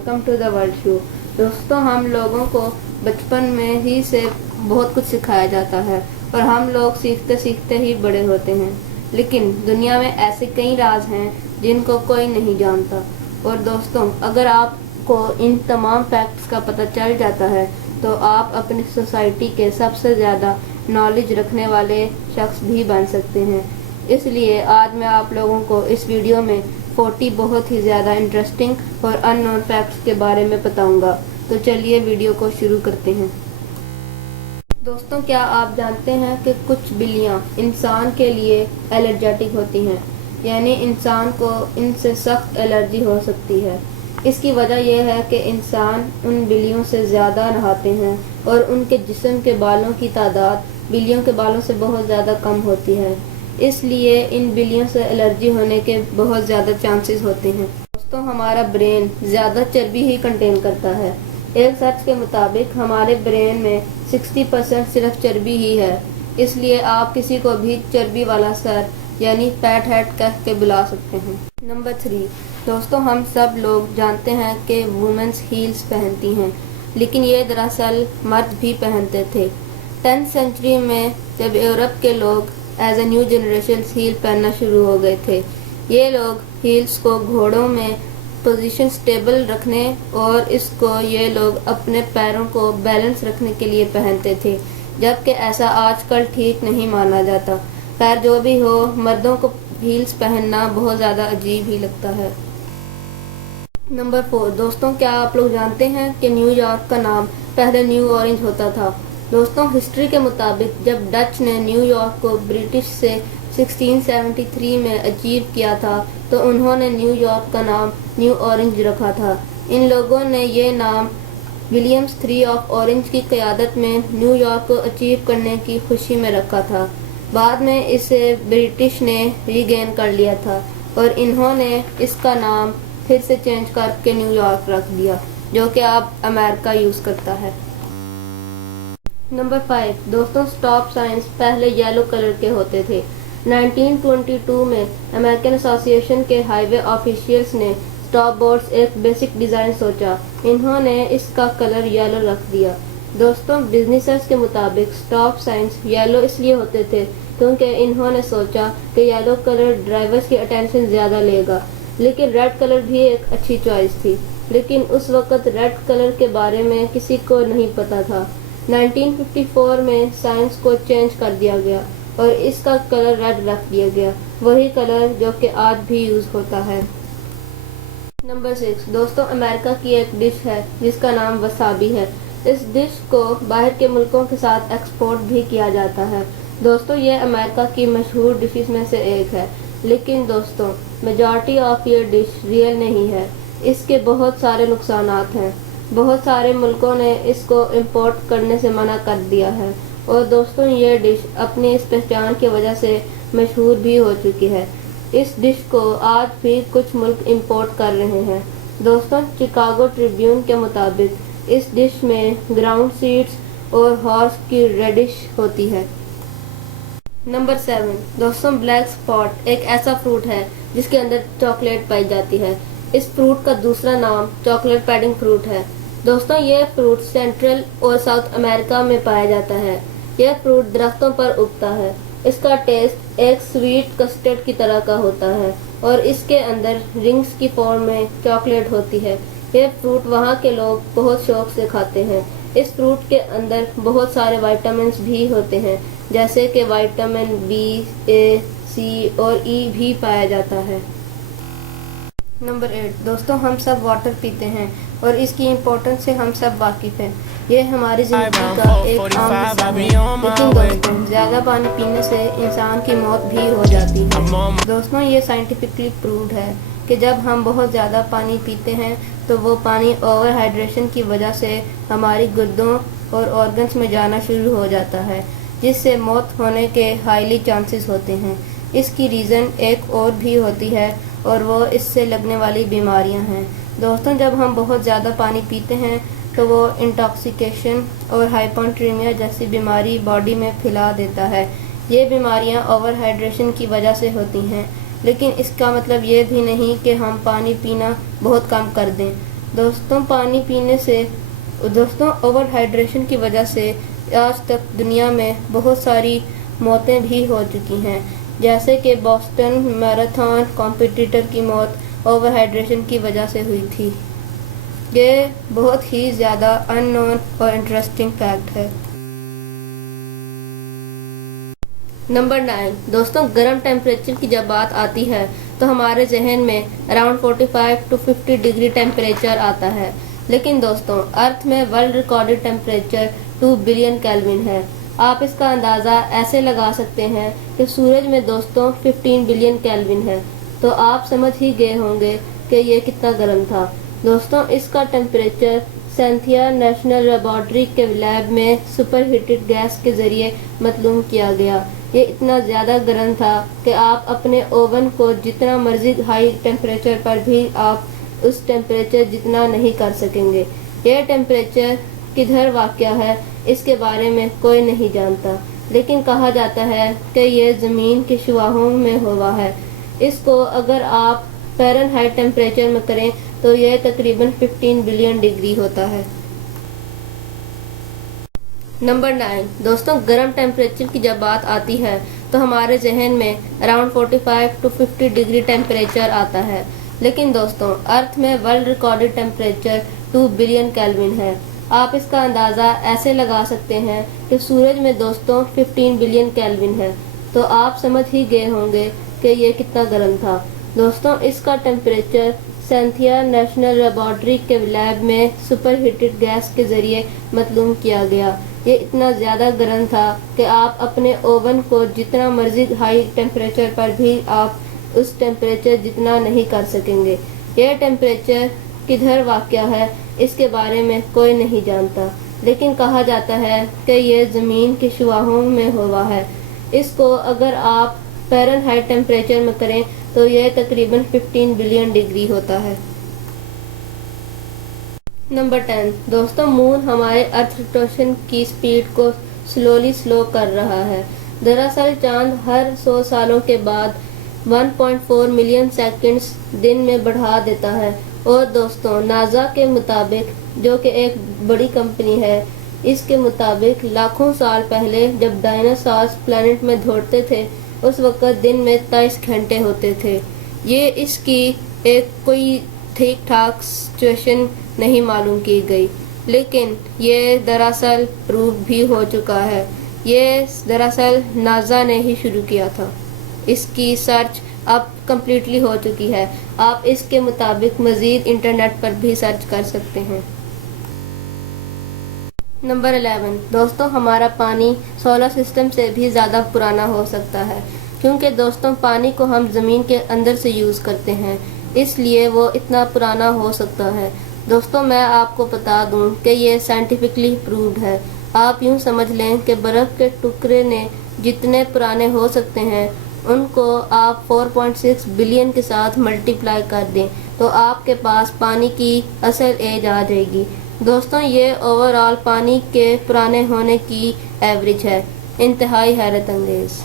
Welcome to the world show. दोस्तों, हम लोगों को बचपन में ही से बहुत कुछ सिखाया जाता है और हम लोग सीखते सीखते ही बड़े होते हैं, लेकिन दुनिया में ऐसे कई राज हैं जिनको कोई नहीं जानता। और दोस्तों, अगर आपको इन तमाम फैक्ट्स का पता चल जाता है तो आप अपनी सोसाइटी के सबसे ज़्यादा नॉलेज रखने वाले शख्स भी बन सकते हैं। इसलिए आज मैं आप लोगों को इस वीडियो में 40 बहुत ही ज़्यादा इंटरेस्टिंग और अननोन फैक्ट्स के बारे में बताऊंगा। तो चलिए वीडियो को शुरू करते हैं। दोस्तों, क्या आप जानते हैं कि कुछ बिल्लियां इंसान के लिए एलर्जेटिक होती हैं, यानी इंसान को इनसे सख्त एलर्जी हो सकती है। इसकी वजह यह है कि इंसान उन बिल्लियों से ज़्यादा नहाते हैं और उनके जिस्म के बालों की तादाद बिल्लियों के बालों से बहुत ज़्यादा कम होती है। इसलिए इन बिल्लियों से एलर्जी होने के बहुत ज़्यादा चांसेस होते हैं। दोस्तों, हमारा ब्रेन ज़्यादा चर्बी ही कंटेन करता है। एक सर्च के मुताबिक हमारे ब्रेन में 60% सिर्फ चर्बी ही है। इसलिए आप किसी को भी चर्बी वाला सर यानी फैट हेड कह के बुला सकते हैं। नंबर 3, दोस्तों, हम सब लोग जानते हैं कि वुमेन्स हील्स पहनती हैं, लेकिन ये दरअसल मर्द भी पहनते थे। 10th सेंचुरी में जब यूरोप के लोग as a new generation heel पहनना शुरू हो गए थे, ये लोग हील्स को घोड़ों में पोजीशन स्टेबल रखने और इसको ये लोग अपने पैरों को बैलेंस रखने के लिए पहनते थे, जबकि ऐसा आजकल ठीक नहीं माना जाता। खैर, जो भी हो, मर्दों को हील्स पहनना बहुत ज़्यादा अजीब ही लगता है। नंबर 4, दोस्तों, क्या आप लोग जानते हैं कि न्यूयॉर्क का नाम पहले न्यू ऑरेंज होता था। दोस्तों, हिस्ट्री के मुताबिक जब डच ने न्यूयॉर्क को ब्रिटिश से 1673 में अचीव किया था तो उन्होंने न्यूयॉर्क का नाम न्यू ऑरेंज रखा था। इन लोगों ने ये नाम विलियम्स 3 ऑफ ऑरेंज की क़यादत में न्यूयॉर्क को अचीव करने की खुशी में रखा था। बाद में इसे ब्रिटिश ने रीगेन कर लिया था और इन्होंने इसका नाम फिर से चेंज करके न्यूयॉर्क रख दिया, जो कि अब अमेरिका यूज़ करता है। नंबर 5, दोस्तों, स्टॉप साइंस पहले येलो कलर के होते थे। 1922 में अमेरिकन एसोसिएशन के हाईवे ऑफिशियल्स ने स्टॉप बोर्ड्स एक बेसिक डिज़ाइन सोचा। इन्होंने इसका कलर येलो रख दिया। दोस्तों, बिजनेसर्स के मुताबिक स्टॉप साइंस येलो इसलिए होते थे क्योंकि इन्होंने सोचा कि येलो कलर ड्राइवर्स की अटेंशन ज़्यादा लेगा, लेकिन रेड कलर भी एक अच्छी चॉइस थी। लेकिन उस वक़्त रेड कलर के बारे में किसी को नहीं पता था। 1954 में साइंस को चेंज कर दिया गया और इसका कलर रेड रख दिया गया, वही कलर जो कि आज भी यूज़ होता है। नंबर 6, दोस्तों, अमेरिका की एक डिश है जिसका नाम वसाबी है। इस डिश को बाहर के मुल्कों के साथ एक्सपोर्ट भी किया जाता है। दोस्तों, ये अमेरिका की मशहूर डिशेस में से एक है, लेकिन दोस्तों, मेजॉरिटी ऑफ ये डिश रियल नहीं है। इसके बहुत सारे नुकसानात हैं। बहुत सारे मुल्कों ने इसको इंपोर्ट करने से मना कर दिया है और दोस्तों, ये डिश अपनी इस पहचान की वजह से मशहूर भी हो चुकी है। इस डिश को आज भी कुछ मुल्क इंपोर्ट कर रहे हैं। दोस्तों, शिकागो ट्रिब्यून के मुताबिक इस डिश में ग्राउंड सीड्स और हॉर्स की रेडिश होती है। नंबर 7, दोस्तों, ब्लैक स्पॉट एक ऐसा फ्रूट है जिसके अंदर चॉकलेट पाई जाती है। इस फ्रूट का दूसरा नाम चॉकलेट पैडिंग फ्रूट है। दोस्तों, यह फ्रूट सेंट्रल और साउथ अमेरिका में पाया जाता है। यह फ्रूट दरख्तों पर उगता है। इसका टेस्ट एक स्वीट कस्टर्ड की तरह का होता है और इसके अंदर रिंग्स की फॉर्म में चॉकलेट होती है। यह फ्रूट वहाँ के लोग बहुत शौक से खाते हैं। इस फ्रूट के अंदर बहुत सारे विटामिन भी होते हैं, जैसे कि विटामिन बी, ए, सी और ई भी पाया जाता है। नंबर 8, दोस्तों, हम सब वाटर पीते हैं और इसकी इम्पोर्टेंस से हम सब वाकिफ़ हैं। ये हमारी ज़िंदगी का एक आम हिस्सा है, लेकिन दोस्तों, ज़्यादा पानी पीने से इंसान की मौत भी हो जाती है। दोस्तों, ये साइंटिफिकली प्रूव्ड है कि जब हम बहुत ज़्यादा पानी पीते हैं तो वो पानी ओवर हाइड्रेशन की वजह से हमारी गुर्दों और ऑर्गन्स में जाना शुरू हो जाता है, जिससे मौत होने के हाईली चांसेस होते हैं। इसकी रीज़न एक और भी होती है और वो इससे लगने वाली बीमारियां हैं। दोस्तों, जब हम बहुत ज़्यादा पानी पीते हैं तो वो इंटॉक्सिकेशन और हाइपोनेट्रीमिया जैसी बीमारी बॉडी में फैला देता है। ये बीमारियां ओवर हाइड्रेशन की वजह से होती हैं, लेकिन इसका मतलब ये भी नहीं कि हम पानी पीना बहुत कम कर दें। दोस्तों पानी पीने से ओवर हाइड्रेशन की वजह से आज तक दुनिया में बहुत सारी मौतें भी हो चुकी हैं, जैसे कि बोस्टन मैराथन कॉम्पिटिटर की मौत ओवर हाइड्रेशन की वजह से हुई थी। ये बहुत ही ज़्यादा अननोन और इंटरेस्टिंग फैक्ट है। नंबर 9 दोस्तों, गर्म टेम्परेचर की जब बात आती है तो हमारे जहन में अराउंड 45 to 50 डिग्री टेम्परेचर आता है, लेकिन दोस्तों अर्थ में world recorded temperature 2 billion kelvin है। आप इसका अंदाज़ा ऐसे लगा सकते हैं कि सूरज में दोस्तों 15 बिलियन केल्विन है, तो आप समझ ही गए होंगे कि ये कितना गर्म था। दोस्तों इसका टेम्परेचर सैंथिया नेशनल लेबॉर्ट्री के लैब में सुपर हीटेड गैस के ज़रिए मालूम किया गया। ये इतना ज़्यादा गर्म था कि आप अपने ओवन को जितना मर्जी हाई टेम्परेचर पर भी आप उस टेम्परेचर जितना नहीं कर सकेंगे। यह टेम्परेचर किधर वाक़या है इसके बारे में कोई नहीं जानता, लेकिन कहा जाता है कि यह ज़मीन के शुआहों में हुआ है। इसको अगर आप फ़ारेनहाइट टेम्परेचर में करें तो यह तकरीबन 15 बिलियन डिग्री होता है। नंबर 9 दोस्तों, गर्म टेम्परेचर की जब बात आती है तो हमारे जहन में अराउंड 45 to 50 डिग्री टेम्परेचर आता है, लेकिन दोस्तों अर्थ में world recorded temperature 2 billion kelvin है। आप इसका अंदाज़ा ऐसे लगा सकते हैं कि सूरज में दोस्तों 15 बिलियन केल्विन है, तो आप समझ ही गए होंगे कि ये कितना गर्म था। दोस्तों इसका टेम्परेचर सैंथिया नेशनल लेबॉर्ट्री के लैब में सुपर हीटेड गैस के ज़रिए मालूम किया गया। ये इतना ज़्यादा गर्म था कि आप अपने ओवन को जितना मर्जी हाई टेम्परेचर पर भी आप उस टेम्परेचर जितना नहीं कर सकेंगे। यह टेम्परेचर किधर वाक़या है इसके बारे में कोई नहीं जानता, लेकिन कहा जाता है कि यह ज़मीन के शुआहों में हुआ है। इसको अगर आप फ़ारेनहाइट टेम्परेचर में करें तो यह तकरीबन 15 बिलियन डिग्री होता है। नंबर 10 दोस्तों, मून हमारे अर्थ रोटेशन की स्पीड को स्लो कर रहा है। दरअसल चांद हर 100 सालों के बाद 1.4 मिलियन सेकंड्स दिन में बढ़ा देता है। और दोस्तों नासा के मुताबिक, जो कि एक बड़ी कंपनी है, इसके मुताबिक लाखों साल पहले जब डायनासॉर्स प्लैनेट में दौड़ते थे उस वक्त दिन में 23 घंटे होते थे। ये इसकी एक कोई ठीक ठाक सिचुएशन नहीं मालूम की गई, लेकिन ये दरअसल प्रूव भी हो चुका है। ये दरअसल नासा ने ही शुरू किया था। इसकी सर्च अब कम्प्लीटली हो चुकी है। आप इसके मुताबिक मज़ीद इंटरनेट पर भी सर्च कर सकते हैं। नंबर 11 दोस्तों, हमारा पानी सोलर सिस्टम से भी ज़्यादा पुराना हो सकता है, क्योंकि दोस्तों पानी को हम ज़मीन के अंदर से यूज़ करते हैं, इसलिए वो इतना पुराना हो सकता है। दोस्तों मैं आपको बता दूं कि ये साइंटिफिकली प्रूव्ड है। आप यूं समझ लें कि बर्फ़ के टुकड़े ने जितने पुराने हो सकते हैं उनको आप 4.6 बिलियन के साथ मल्टीप्लाई कर दें तो आपके पास पानी की असल एज आ जाएगी। दोस्तों ये ओवरऑल पानी के पुराने होने की एवरेज है। इंतहाई हैरत अंगेज़।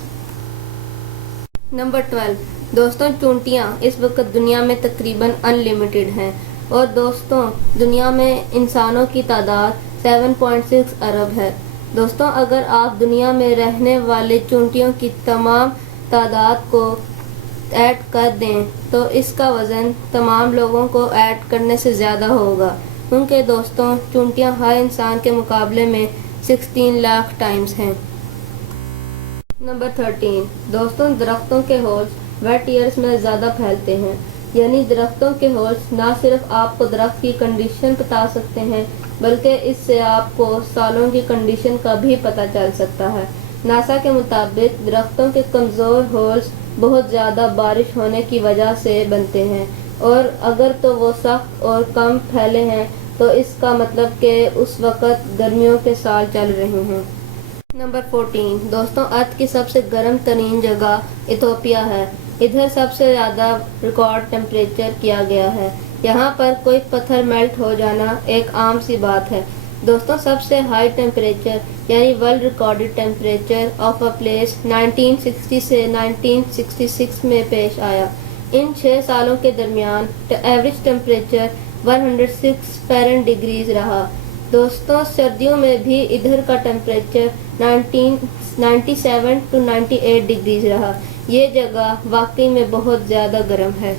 नंबर 12 दोस्तों, चूंटियाँ इस वक्त दुनिया में तकरीबन अनलिमिटेड हैं और दोस्तों दुनिया में इंसानों की तादाद 7.6 अरब है। दोस्तों अगर आप दुनिया में रहने वाले चूंटियों की तमाम तादाद को ऐड कर दें तो इसका वज़न तमाम लोगों को ऐड करने से ज़्यादा होगा, क्योंकि दोस्तों चूंटियाँ हर इंसान के मुकाबले में 16 लाख टाइम्स हैं। नंबर 13 दोस्तों, दरख्तों के होल्स वेट ईयर्स में ज़्यादा फैलते हैं। यानी दरख्तों के होल्स ना सिर्फ आपको दरख्त की कंडीशन बता सकते हैं, बल्कि इससे आपको सालों की कंडीशन का भी पता चल सकता है। नासा के मुताबिक दरख्तों के कमज़ोर होल्स बहुत ज़्यादा बारिश होने की वजह से बनते हैं, और अगर तो वो सख्त और कम फैले हैं तो इसका मतलब कि उस वक़्त गर्मियों के साल चल रहे हैं। नंबर 14 दोस्तों, अर्थ की सबसे गर्म तरीन जगह इथोपिया है। इधर सबसे ज़्यादा रिकॉर्ड टेम्परेचर किया गया है। यहाँ पर कोई पत्थर मेल्ट हो जाना एक आम सी बात है। दोस्तों सबसे हाई टेम्परेचर यानी world recorded temperature of a place 1960 से 1966 में पेश आया। इन 6 सालों के दरमियान एवरेज टेम्परेचर 106 फ़ारेनहाइट डिग्रीज रहा। दोस्तों सर्दियों में भी इधर का टेम्परेचर 97 to 98 डिग्रीज रहा। ये जगह वाकई में बहुत ज़्यादा गर्म है।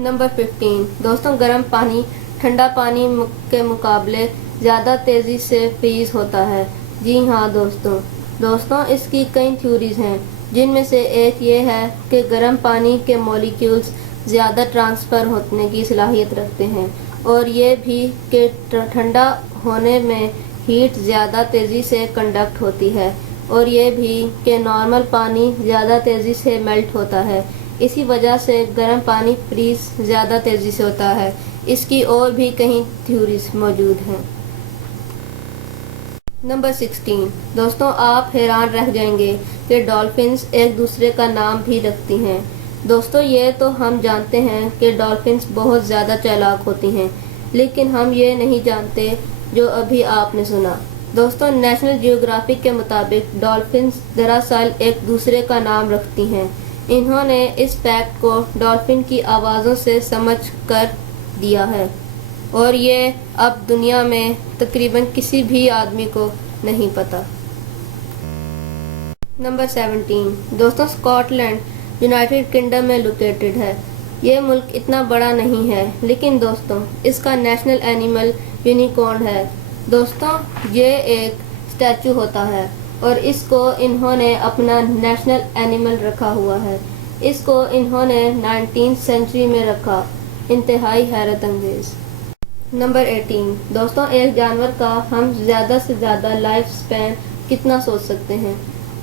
नंबर 15 दोस्तों, गर्म पानी ठंडा पानी के मुकाबले ज़्यादा तेज़ी से फ्रीज होता है। जी हाँ दोस्तों इसकी कई थ्योरीज हैं, जिनमें से एक ये है कि गर्म पानी के मॉलिक्यूल्स ज़्यादा ट्रांसफ़र होने की सलाहियत रखते हैं, और ये भी कि ठंडा होने में हीट ज़्यादा तेज़ी से कंडक्ट होती है, और ये भी कि नॉर्मल पानी ज़्यादा तेज़ी से मेल्ट होता है। इसी वजह से गर्म पानी फ्रीज ज़्यादा तेज़ी से होता है। इसकी और भी कई थ्योरीज मौजूद हैं। नंबर 16 दोस्तों, आप हैरान रह जाएंगे कि डॉल्फिन्स एक दूसरे का नाम भी रखती हैं। दोस्तों ये तो हम जानते हैं कि डॉल्फिन्स बहुत ज़्यादा चालाक होती हैं, लेकिन हम ये नहीं जानते जो अभी आपने सुना। दोस्तों नेशनल जियोग्राफिक के मुताबिक डॉल्फिन्स दरअसल एक दूसरे का नाम रखती हैं। इन्होंने इस फैक्ट को डॉल्फिन की आवाज़ों से समझ कर दिया है, और ये अब दुनिया में तकरीबन किसी भी आदमी को नहीं पता। नंबर 17 दोस्तों, स्कॉटलैंड यूनाइटेड किंगडम में लोकेटेड है। ये मुल्क इतना बड़ा नहीं है, लेकिन दोस्तों इसका नेशनल एनिमल यूनिकॉर्न है। दोस्तों ये एक स्टैचू होता है, और इसको इन्होंने अपना नेशनल एनिमल रखा हुआ है। इसको इन्होंने 19th सेंचुरी में रखा। इंतहाई हैरत अंगेज। नंबर 18 दोस्तों, एक जानवर का हम ज़्यादा से ज़्यादा लाइफ स्पैन कितना सोच सकते हैं,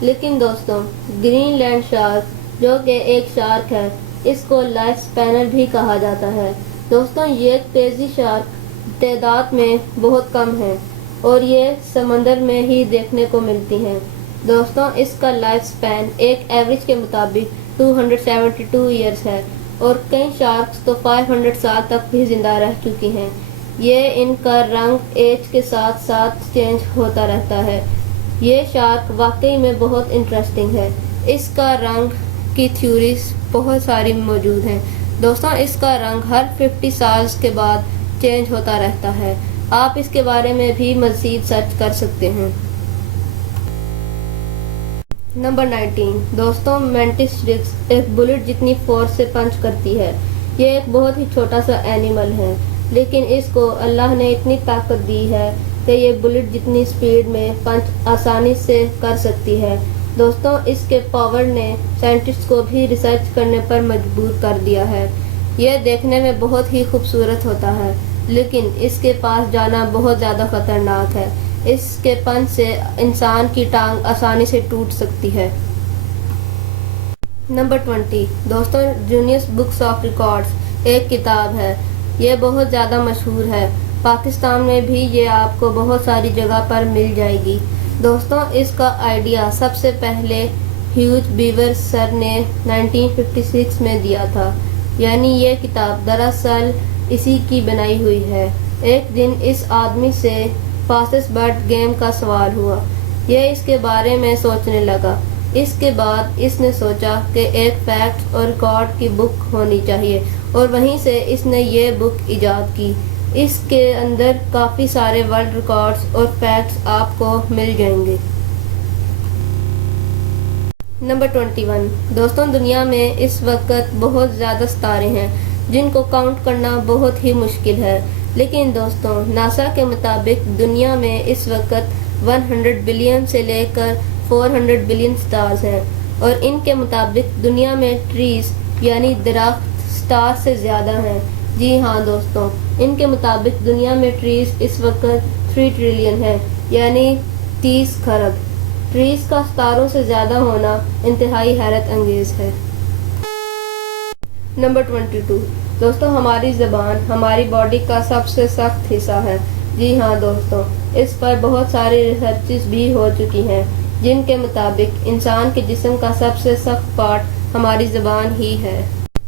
लेकिन दोस्तों ग्रीनलैंड शार्क जो कि एक शार्क है, इसको लाइफ स्पैनर भी कहा जाता है। दोस्तों ये तेज़ी शार्क तादाद में बहुत कम है, और ये समंदर में ही देखने को मिलती हैं। दोस्तों इसका लाइफ स्पैन एक एवरेज के मुताबिक 272 ईयर्स है, और कई शार्क्स तो 500 साल तक भी जिंदा रह चुकी हैं। ये इनका रंग एज के साथ साथ चेंज होता रहता है। ये शार्क वाकई में बहुत इंटरेस्टिंग है। इसका रंग की थ्योरीज बहुत सारी मौजूद हैं। दोस्तों इसका रंग हर 50 साल के बाद चेंज होता रहता है। आप इसके बारे में भी मज़ीद सर्च कर सकते हैं। नंबर 19 दोस्तों, मैंटिस रिक्स एक बुलेट जितनी फोर्स से पंच करती है। ये एक बहुत ही छोटा सा एनिमल है, लेकिन इसको अल्लाह ने इतनी ताकत दी है कि ये बुलेट जितनी स्पीड में पंच आसानी से कर सकती है। दोस्तों इसके पावर ने साइंटिस्ट को भी रिसर्च करने पर मजबूर कर दिया है। यह देखने में बहुत ही खूबसूरत होता है, लेकिन इसके पास जाना बहुत ज़्यादा ख़तरनाक है। इसके पंच से इंसान की टांग आसानी से टूट सकती है। नंबर 20 दोस्तों, जूनियस बुक्स ऑफ रिकॉर्ड्स एक किताब है। ये बहुत ज़्यादा मशहूर है। पाकिस्तान में भी ये आपको बहुत सारी जगह पर मिल जाएगी। दोस्तों इसका आइडिया सबसे पहले ह्यूज बीवर सर ने 1956 में दिया था। यानी ये किताब दरअसल इसी की बनाई हुई है। एक दिन इस आदमी से फास्टेस्ट बर्ड गेम का सवाल हुआ। यह इसके बारे में सोचने लगा। इसके बाद इसने सोचा कि एक फैक्ट और रिकॉर्ड की बुक होनी चाहिए, और वहीं से इसने ये बुक इजाद की। इसके अंदर काफ़ी सारे वर्ल्ड रिकॉर्ड्स और फैक्ट्स आपको मिल जाएंगे। नंबर 21 दोस्तों, दुनिया में इस वक्त बहुत ज़्यादा सितारे हैं जिनको काउंट करना बहुत ही मुश्किल है। लेकिन दोस्तों नासा के मुताबिक दुनिया में इस वक्त 100 बिलियन से लेकर 400 बिलियन स्टार्स हैं, और इनके मुताबिक दुनिया में ट्रीज यानी दरख्त स्टार से ज़्यादा हैं। जी हाँ दोस्तों, इनके मुताबिक दुनिया में ट्रीज इस वक्त 3 ट्रिलियन है, यानी 30 खरब। ट्रीज का सितारों से ज़्यादा होना इंतहाई हैरत अंगेज़ है। नंबर 22 दोस्तों, हमारी ज़बान हमारी बॉडी का सबसे सख्त हिस्सा है। जी हाँ दोस्तों, इस पर बहुत सारी रिसर्चेस भी हो चुकी हैं, जिनके मुताबिक इंसान के जिस्म का सबसे सख्त पार्ट हमारी ज़बान ही है।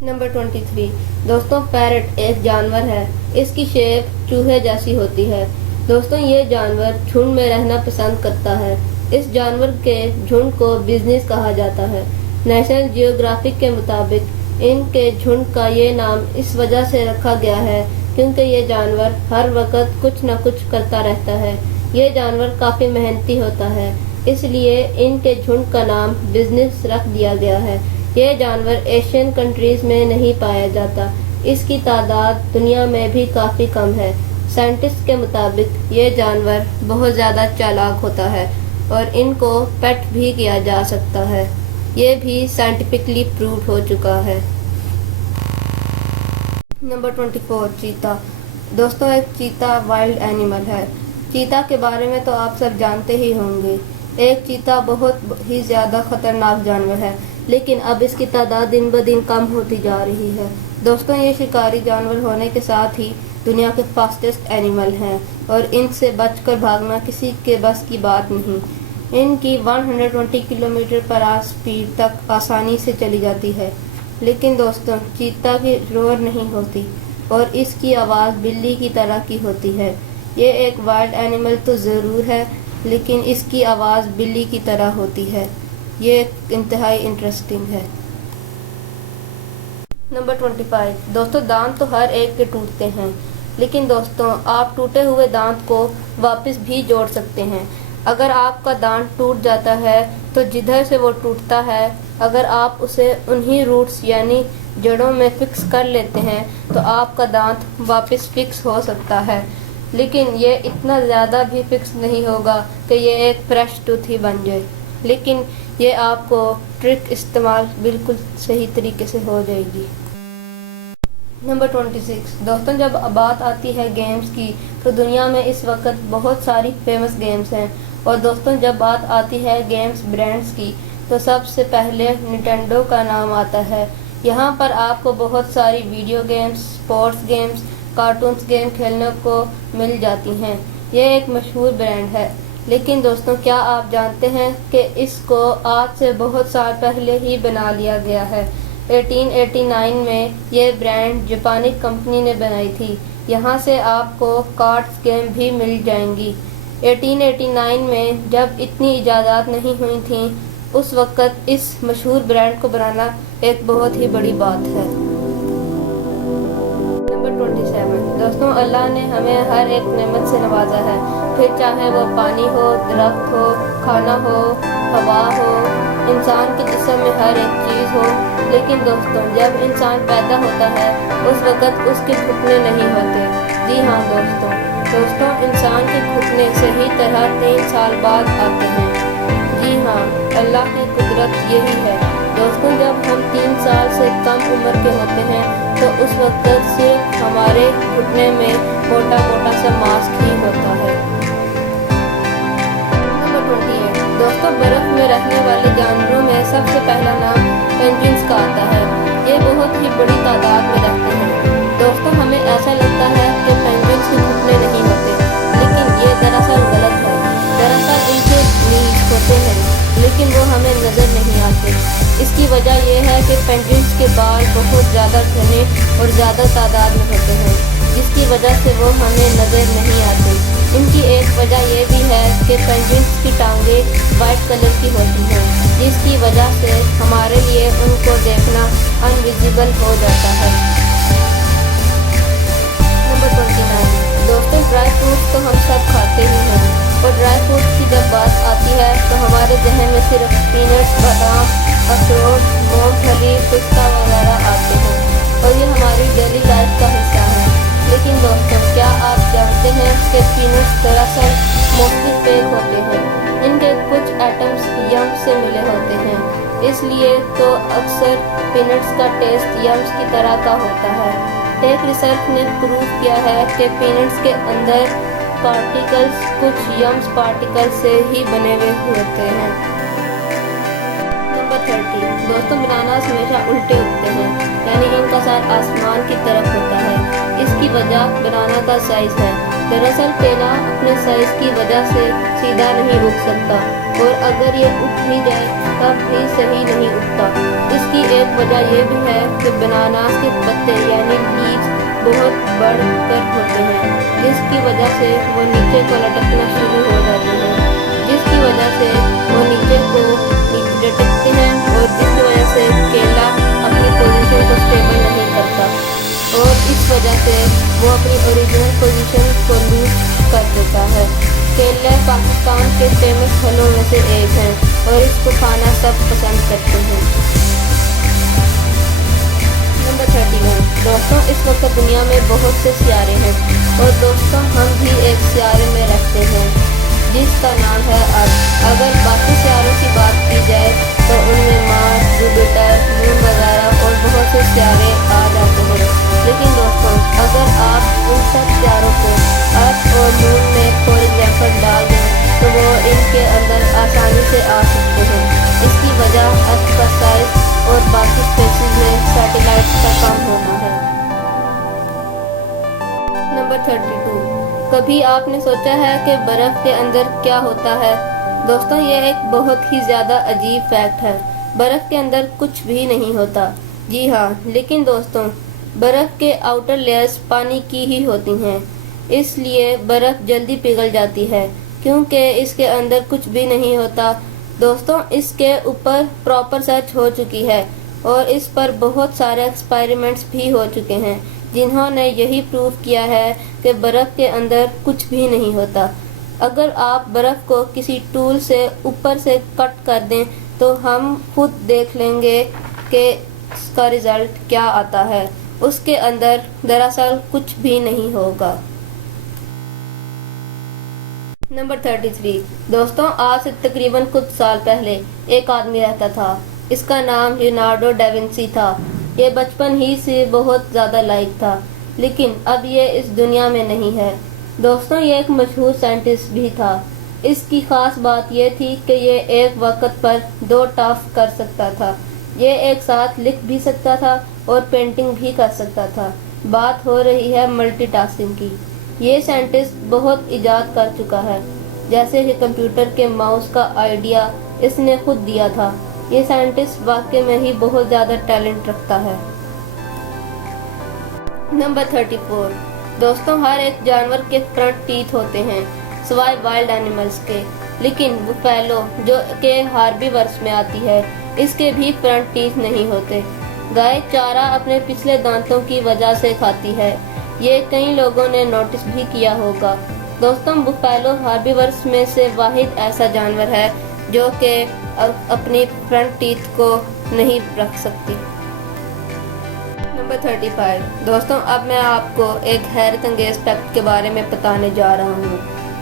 नंबर 23 दोस्तों, पैरट एक जानवर है। इसकी शेप चूहे जैसी होती है। दोस्तों ये जानवर झुंड में रहना पसंद करता है। इस जानवर के झुंड को बिजनेस कहा जाता है। नेशनल जियोग्राफिक के मुताबिक ان کے جھنڈ کا یہ نام اس وجہ سے رکھا گیا ہے کیونکہ یہ جانور ہر وقت کچھ نہ کچھ کرتا رہتا ہے۔ یہ جانور کافی محنتی ہوتا ہے، اس لیے ان کے جھنڈ کا نام بزنس رکھ دیا گیا ہے۔ یہ جانور ایشین کنٹریز میں نہیں پایا جاتا، اس کی تعداد دنیا میں بھی کافی کم ہے۔ سائنٹسٹ کے مطابق یہ جانور بہت زیادہ چالاک ہوتا ہے اور ان کو پیٹ بھی کیا جا سکتا ہے، یہ بھی سائنٹیفکلی پرووڈ ہو چکا ہے۔ نمبر 24، چیتا۔ دوستوں، ایک چیتا وائلڈ اینیمل ہے۔ چیتا کے بارے میں تو آپ سب جانتے ہی ہوں گے۔ ایک چیتا بہت ہی زیادہ خطرناک جانور ہے، لیکن اب اس کی تعداد دن بدن کم ہوتی جا رہی ہے۔ دوستوں، یہ شکاری جانور ہونے کے ساتھ ہی دنیا کے فاسٹسٹ اینیمل ہیں اور ان سے بچ کر بھاگنا کسی کے بس کی بات نہیں۔ ان کی 120 کلومیٹر پر آور سپیڈ تک آسانی سے چلی جاتی ہے، لیکن دوستوں چیتا کی روار نہیں ہوتی اور اس کی آواز بلی کی طرح کی ہوتی ہے۔ یہ ایک وائلڈ اینیمل تو ضرور ہے، لیکن اس کی آواز بلی کی طرح ہوتی ہے۔ یہ انتہائی انٹرسٹنگ ہے۔ نمبر 25، دوستوں دانت تو ہر ایک کے ٹوٹتے ہیں، لیکن دوستوں آپ ٹوٹے ہوئے دانت کو واپس بھی جوڑ سکتے ہیں۔ اگر آپ کا دانت ٹوٹ جاتا ہے تو جدھر سے وہ ٹوٹتا ہے، اگر آپ اسے انہی روٹس یعنی جڑوں میں فکس کر لیتے ہیں تو آپ کا دانت واپس فکس ہو سکتا ہے، لیکن یہ اتنا زیادہ بھی فکس نہیں ہوگا کہ یہ ایک فریش ٹوتھ ہی بن جائے، لیکن یہ آپ کو ٹرک استعمال بالکل صحیح طریقے سے ہو جائے گی۔ نمبر 26، دوستوں جب بات آتی ہے گیمز کی تو دنیا میں اس وقت بہت ساری فیمس گیمز ہیں، اور دوستوں جب بات آتی ہے گیمز برانڈز کی تو سب سے پہلے ننٹینڈو کا نام آتا ہے۔ یہاں پر آپ کو بہت ساری video games, sports games, cartoons game کھیلنے کو مل جاتی ہیں۔ یہ ایک مشہور برانڈ ہے، لیکن دوستوں کیا آپ جانتے ہیں کہ اس کو آج سے بہت سال پہلے ہی بنا لیا گیا ہے۔ 1889 میں یہ برانڈ جاپانی کمپنی نے بنائی تھی۔ یہاں سے آپ کو کارڈز گیم بھی مل جائیں گی۔ 1889 میں جب اتنی ایجادات نہیں ہوئی تھیں، اس وقت اس مشہور برانڈ کو بنانا ایک بہت ہی بڑی بات ہے۔ نمبر 27، دوستوں اللہ نے ہمیں ہر ایک نعمت سے نوازا ہے، پھر چاہے وہ پانی ہو، درخت ہو، کھانا ہو، ہوا ہو، انسان کے جسم میں ہر ایک چیز ہو، لیکن دوستوں جب انسان پیدا ہوتا ہے اس وقت اس کے گھٹنے نہیں ہوتے۔ جی ہاں دوستوں انسان کے گھٹنے صحیح طرح 3 سال بعد آتے ہیں۔ جی ہاں، اللہ کی قدرت یہی ہے۔ دوستوں جب ہم 3 سال سے کم عمر کے ہوتے ہیں تو اس وقت صرف ہمارے گھٹنے میں موٹا موٹا سا ماسک ہی ہوتا ہے۔ نمبر 28، دوستوں برف میں رہنے والے جانوروں میں سب سے پہلا نام پینگوئنز کا آتا ہے۔ یہ بہت ہی بڑی تعداد میں رہتے ہیں۔ دوستوں ہمیں ایسا لگتا ہے کہ پینگوئنز کے گھٹنے نہیں ہوتے، لیکن یہ دراصل غلط ہے۔ دراصل ان کے نیز ہوتے ہیں، لیکن وہ ہمیں نظر نہیں آتے۔ اس کی وجہ یہ ہے کہ پینگوئنز کے بال بہت زیادہ گھنے اور زیادہ تعداد میں ہوتے ہیں، جس کی وجہ سے وہ ہمیں نظر نہیں آتے۔ ان کی ایک وجہ یہ بھی ہے کہ پینگوئنز کی ٹانگیں وائٹ کلر کی ہوتی ہیں، جس کی وجہ سے ہمارے لیے ان کو دیکھنا انویزیبل ہو جاتا ہے۔ نمبر 29، دوستوں ڈرائی فروٹس تو ہم سب کھاتے ہی ہیں، اور ڈرائی فروٹس کی جب بات آتی ہے تو ہمارے ذہن میں صرف پینٹس، بادام، اخروٹ، مونگ پھلی، پستہ وغیرہ آتے ہیں، اور یہ ہماری ڈیلی لائف کا حصہ ہے۔ لیکن دوستوں کیا آپ جانتے ہیں کہ پینٹس دراصل موسٹلی فیک ہوتے ہیں؟ ان کے کچھ ایٹمز یمز سے ملے ہوتے ہیں، اس لیے تو اکثر پینٹس کا ٹیسٹ یمز کی طرح کا ہوتا ہے۔ ایک ریسرچ نے پروو کیا ہے کہ پینٹس کے اندر پارٹیکلز کچھ یمز پارٹیکل سے ہی بنے ہوئے ہوتے ہیں۔ نمبر 30، دوستوں بناناز ہمیشہ الٹے اگتے ہیں، یعنی ان کا سر آسمان کی طرف ہوتا ہے۔ اس کی وجہ بنانا کا سائز ہے۔ دراصل کیلا اپنے سائز کی وجہ سے سیدھا نہیں اگ سکتا، اور اگر یہ اگ بھی جائے تب بھی صحیح نہیں اگتا۔ اس کی ایک وجہ یہ بھی ہے کہ بناناز کے پتے یعنی لیوز بہت بڑھ کر ہوتے ہیں، جس کی وجہ سے وہ نیچے کو لٹکنا شروع ہو جاتے ہیں، جس کی وجہ سے وہ نیچے کو لٹکتے ہیں، اور جس کی وجہ سے کیلا اپنی پوزیشن کو इस वजह से वो अपनी ओरिजिनल पोजीशन को लूज कर देता है। केले पाकिस्तान के फेमस फलों में से एक है और इसको खाना सब पसंद करते हैं। नंबर 31। दोस्तों, इस वक्त दुनिया में बहुत से सियारे हैं और दोस्तों हम भी एक सियारे में रहते हैं जिसका नाम है अर्थ। अगर बाकी सियारों की बात की जाए तो उनमें मार्स, जुपिटर, मून वगैरह और बहुत से सियारे आ जाते हैं। लेकिन दोस्तों, अगर आप उन सब सियारों को अर्थ और मून में फॉर एग्जाम्पल डाल दें तो वो इनके अंदर आसानी से आ सकते हैं। इसकी वजह अर्थ का साइज और बाकी स्पेसिस में सैटेलाइट का कम होना है। नंबर 32। कभी आपने सोचा है कि बर्फ के अंदर क्या होता है? दोस्तों, ये एक बहुत ही ज़्यादा अजीब फैक्ट है। बर्फ के अंदर कुछ भी नहीं होता। जी हाँ, लेकिन दोस्तों, बर्फ के आउटर लेयर्स पानी की ही होती हैं, इसलिए बर्फ जल्दी पिघल जाती है क्योंकि इसके अंदर कुछ भी नहीं होता। दोस्तों, इसके ऊपर प्रॉपर सर्च हो चुकी है और इस पर बहुत सारे एक्सपेरिमेंट्स भी हो चुके हैं जिन्होंने यही प्रूव किया है कि बर्फ़ के अंदर कुछ भी नहीं होता। अगर आप बर्फ़ को किसी टूल से ऊपर से कट कर दें तो हम खुद देख लेंगे कि इसका रिज़ल्ट क्या आता है। उसके अंदर दरअसल कुछ भी नहीं होगा। नंबर 33। दोस्तों, आज से तकरीबन कुछ साल पहले एक आदमी रहता था। इसका नाम लियोनार्डो डा विंची था। ये बचपन ही से बहुत ज़्यादा लाइक था, लेकिन अब ये इस दुनिया में नहीं है। दोस्तों, ये एक मशहूर साइंटिस्ट भी था। इसकी ख़ास बात ये थी कि ये एक वक्त पर 2 टास्क कर सकता था। ये एक साथ लिख भी सकता था और पेंटिंग भी कर सकता था। बात हो रही है मल्टीटास्किंग की। ये साइंटिस्ट बहुत इजाद कर चुका है, जैसे कि कंप्यूटर के माउस का आइडिया इसने खुद दिया था। ये साइंटिस्ट वाकई में ही बहुत ज़्यादा टैलेंट रखता है। नंबर 34। दोस्तों, हर एक जानवर के फ्रंट टीथ होते हैं सिवाय वाइल्ड एनिमल्स के, लेकिन बुफैलो जो के हार्बीवर्स में आती है, इसके भी फ्रंट टीथ नहीं होते। गाय चारा अपने पिछले दांतों की वजह से खाती है। ये कई लोगों ने नोटिस भी किया होगा। दोस्तों, बुफैलो हार्बीवर्स में से वाहिद ऐसा जानवर है जो कि अपनी फ्रंट टीथ को नहीं रख सकती। नंबर 35। दोस्तों, अब मैं आपको एक हैरत अंगेज फैक्ट के बारे में बताने जा रहा हूँ।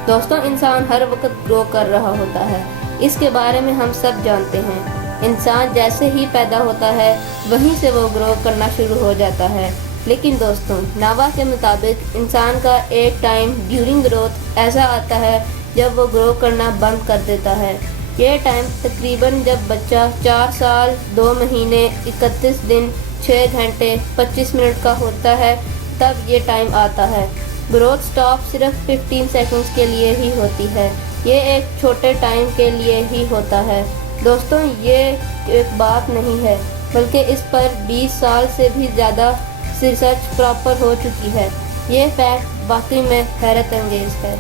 दोस्तों, इंसान हर वक्त ग्रो कर रहा होता है, इसके बारे में हम सब जानते हैं। इंसान जैसे ही पैदा होता है वहीं से वो ग्रो करना शुरू हो जाता है। लेकिन दोस्तों, नावा के मुताबिक इंसान का एक टाइम ड्यूरिंग ग्रोथ ऐसा आता है जब वो ग्रो करना बंद कर देता है। ये टाइम तकरीबन जब बच्चा 4 साल 2 महीने 31 दिन 6 घंटे 25 मिनट का होता है, तब ये टाइम आता है। ग्रोथ स्टॉप सिर्फ 15 सेकंड्स के लिए ही होती है। ये एक छोटे टाइम के लिए ही होता है। दोस्तों, ये एक बात नहीं है, बल्कि इस पर 20 साल से भी ज़्यादा रिसर्च प्रॉपर हो चुकी है। ये फैक्ट वाकई में हैरत अंगेज है।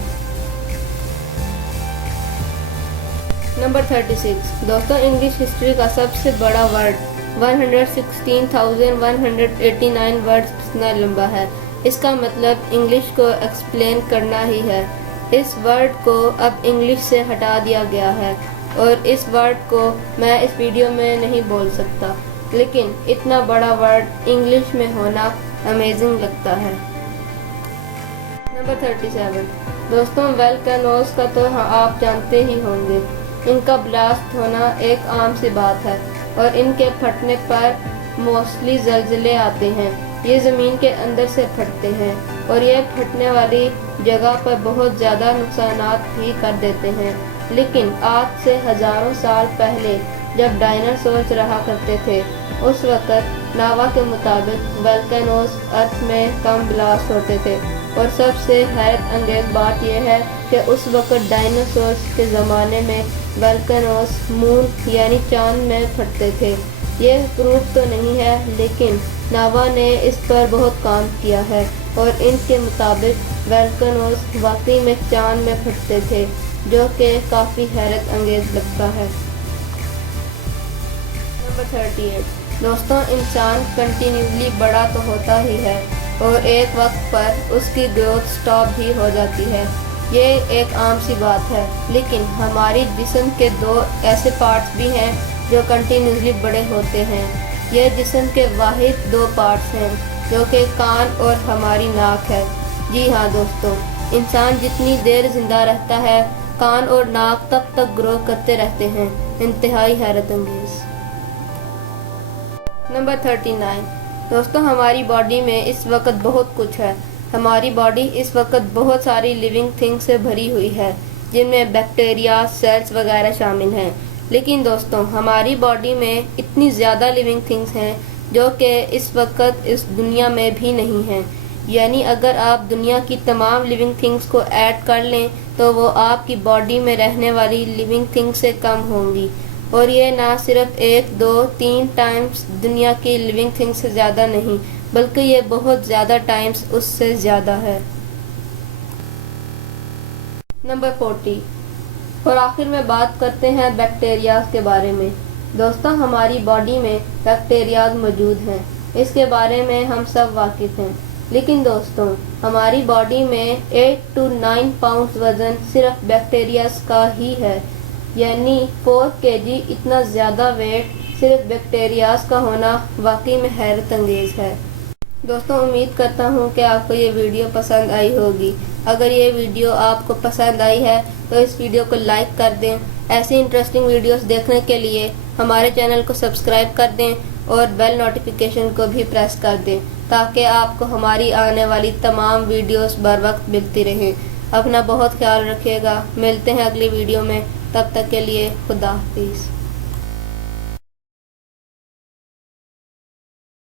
नंबर 36। दोस्तों, इंग्लिश हिस्ट्री का सबसे बड़ा वर्ड 116,189 वर्ड्स इतना लंबा है। इसका मतलब इंग्लिश को एक्सप्लेन करना ही है। इस वर्ड को अब इंग्लिश से हटा दिया गया है और इस वर्ड को मैं इस वीडियो में नहीं बोल सकता, लेकिन इतना बड़ा वर्ड इंग्लिश में होना अमेजिंग लगता है। नंबर 37। दोस्तों, वोल्केनोज का तो आप जानते ही होंगे। इनका ब्लास्ट होना एक आम सी बात है और इनके फटने पर मोस्टली ज़लज़ले आते हैं। ये ज़मीन के अंदर से फटते हैं और ये फटने वाली जगह पर बहुत ज़्यादा नुकसानात भी कर देते हैं। लेकिन आज से हज़ारों साल पहले जब डायनासोर्स रहा करते थे, उस वक़्त नावा के मुताबिक वोल्केनोज अर्थ में कम ब्लास्ट होते थे। और सबसे हैरत अंगेज बात यह है कि उस वक़्त डायनासोर्स के ज़माने में वोल्केनोज मून यानी चांद में फटते थे। ये प्रूफ तो नहीं है, लेकिन नावा ने इस पर बहुत काम किया है और इनके मुताबिक वोल्केनोज वाकई में चांद में फटते थे, जो कि काफ़ी हैरत अंगेज लगता है। नंबर 38। दोस्तों, इंसान कंटिन्यूसली बड़ा तो होता ही है, اور ایک وقت پر اس کی گروتھ سٹاپ بھی ہو جاتی ہے۔ یہ ایک عام سی بات ہے، لیکن ہماری جسم کے 2 ایسے پارٹس بھی ہیں جو کنٹینیوسلی بڑے ہوتے ہیں۔ یہ جسم کے واحد 2 پارٹس ہیں جو کہ کان اور ہماری ناک ہے۔ جی ہاں دوستو، انسان جتنی دیر زندہ رہتا ہے کان اور ناک تب گرو کرتے رہتے ہیں۔ انتہائی حیرت انگیز۔ نمبر 39 دوستو، ہماری باڈی میں اس وقت بہت کچھ ہے۔ ہماری باڈی اس وقت بہت ساری لیونگ تھنگ سے بھری ہوئی ہے، جن میں بیکٹیریا، سیلز وغیرہ شامل ہیں۔ لیکن دوستو، ہماری باڈی میں اتنی زیادہ لیونگ تھنگز ہیں جو کہ اس وقت اس دنیا میں بھی نہیں ہیں۔ یعنی اگر آپ دنیا کی تمام لیونگ تھنگز کو ایڈ کر لیں تو وہ آپ کی باڈی میں رہنے والی لیونگ تھنگ سے کم ہوں گی، اور یہ نہ صرف 1، 2، 3 ٹائمز دنیا کی لیونگ تھنگ سے زیادہ نہیں، بلکہ یہ بہت زیادہ ٹائمز اس سے زیادہ ہے۔ نمبر 40 اور آخر میں بات کرتے ہیں بیکٹیریاز کے بارے میں۔ دوستوں، ہماری باڈی میں بیکٹیریاز موجود ہیں، اس کے بارے میں ہم سب واقف ہیں۔ لیکن دوستوں، ہماری باڈی میں 8 to 9 پاؤنڈ وزن صرف بیکٹیریاز کا ہی ہے، یعنی 4 kg اتنا زیادہ ویٹ صرف بیکٹیریاز کا ہونا واقعی میں حیرت انگیز ہے۔ دوستوں، امید کرتا ہوں کہ آپ کو یہ ویڈیو پسند آئی ہوگی۔ اگر یہ ویڈیو آپ کو پسند آئی ہے تو اس ویڈیو کو لائک کر دیں۔ ایسی انٹرسٹنگ ویڈیوز دیکھنے کے لیے ہمارے چینل کو سبسکرائب کر دیں اور بیل نوٹیفیکیشن کو بھی پریس کر دیں تاکہ آپ کو ہماری آنے والی تمام ویڈیوز بر وقت ملتی رہیں۔ اپنا بہت خیال رکھیے گا۔ ملتے ہیں اگلی ویڈیو میں، تب تک کے لیے خدا حافظ۔